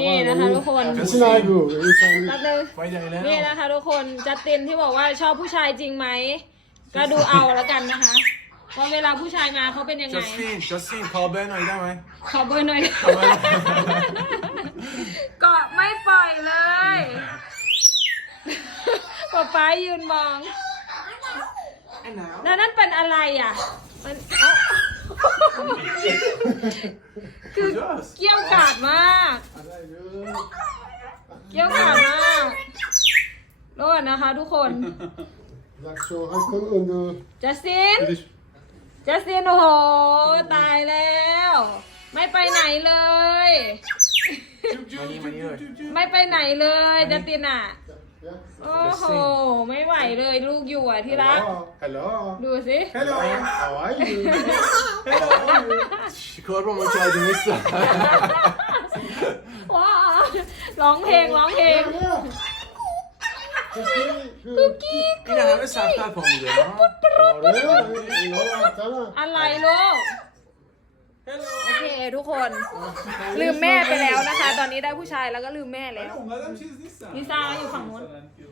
นี่นะคะทุกคน Listen, I go. Listen. แป๊บนึงไปใหญ่แล้วนี่นะคะทุกคนจัสตินที่บอกว่าชอบผู้ชายจริงไหม ก็ดูเอาแล้วกันนะคะ ว่าเวลาผู้ชายมาเขาเป็นยังไงจัสตินจัสตินขอเบอร์หน่อยได้ไหม ขอเบอร์หน่อย ขอเบอร์หน่อยก็ไม่ปล่อยเลยป๊าป๊ายืนมอง แล้วนั่นเป็นอะไรอะมันเอ้าคือเกี้ยวกาดมากเกี้ยวกาดมากรอดนะคะทุกคน Like zo, hij kon onder. จัสติน จัสตินโอ้โห ตายแล้ว ไม่ไปไหนเลย มานี่มานี่เลย ไม่ไปไหนเลยจัสตินอะ Ja. โอ้โห ไม่ไหวเลยลูกอยู่อะที่รัก Hello. Hello. ดูสิ Hello How are you? Çıkarma makyajı nasıl? ว้า ร้องเพลงร้องเพลง Kuki. Kuki. Yine hemen sertler pamuğu ya. อะไรลูก โอเคทุกคน ลืมแม่ไปแล้วนะคะ ตอนนี้ได้ผู้ชายแล้วก็ลืมแม่แล้ว Onlardan bir şey izlediysen. ลิซ่าอยู่ฝั่งนู้น Thank you.